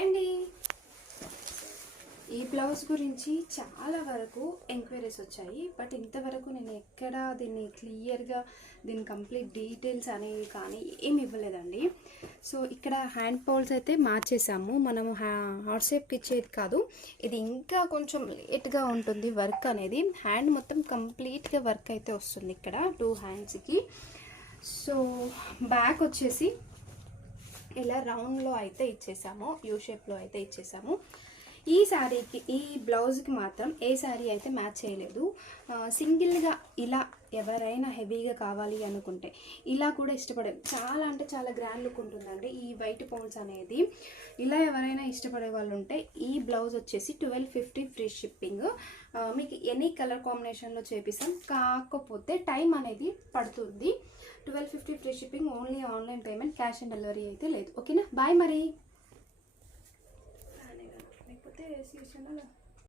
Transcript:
Hi అండి. ఈ blouse గురించి చాలా వరకు ఎంక్వైరీస్ వచ్చాయి. బట్ ఇంతవరకు నేను ఎక్కడ దీన్ని క్లియర్గా దీని కంప్లీట్ డీటెయిల్స్ అనేవి కానీ ఏమి ఇవ్వలేదండి. సో ఇక్కడ హ్యాండ్ పౌల్స్ అయితే మార్చేసాము మనము హ్యా షేప్కి ఇచ్చేది కాదు. ఇది ఇంకా కొంచెం లేట్గా ఉంటుంది వర్క్ అనేది. హ్యాండ్ మొత్తం కంప్లీట్గా వర్క్ అయితే వస్తుంది ఇక్కడ టూ హ్యాండ్స్కి. సో బ్యాక్ వచ్చేసి ఇలా రౌండ్లో అయితే ఇచ్చేసాము యూ షేప్లో అయితే ఇచ్చేసాము. ఈ శారీకి ఈ బ్లౌజ్కి మాత్రం ఏ శారీ అయితే మ్యాచ్ చేయలేదు. సింగిల్గా ఇలా ఎవరైనా హెవీగా కావాలి అనుకుంటే ఇలా కూడా ఇష్టపడే చాలా అంటే చాలా గ్రాండ్ లుక్ ఉంటుందండి ఈ వైట్ పౌండ్స్ అనేది. ఇలా ఎవరైనా ఇష్టపడే వాళ్ళు ఉంటే ఈ బ్లౌజ్ వచ్చేసి ట్వెల్వ్ ఫిఫ్టీ ఫ్రీ షిప్పింగ్. మీకు ఎనీ కలర్ కాంబినేషన్లో చేపిస్తాం. కాకపోతే టైం అనేది పడుతుంది. Twelve fifty free shipping only online payment cash on delivery అయితే లేదు. ఓకేనా? బాయ్ మరి. లేకపోతే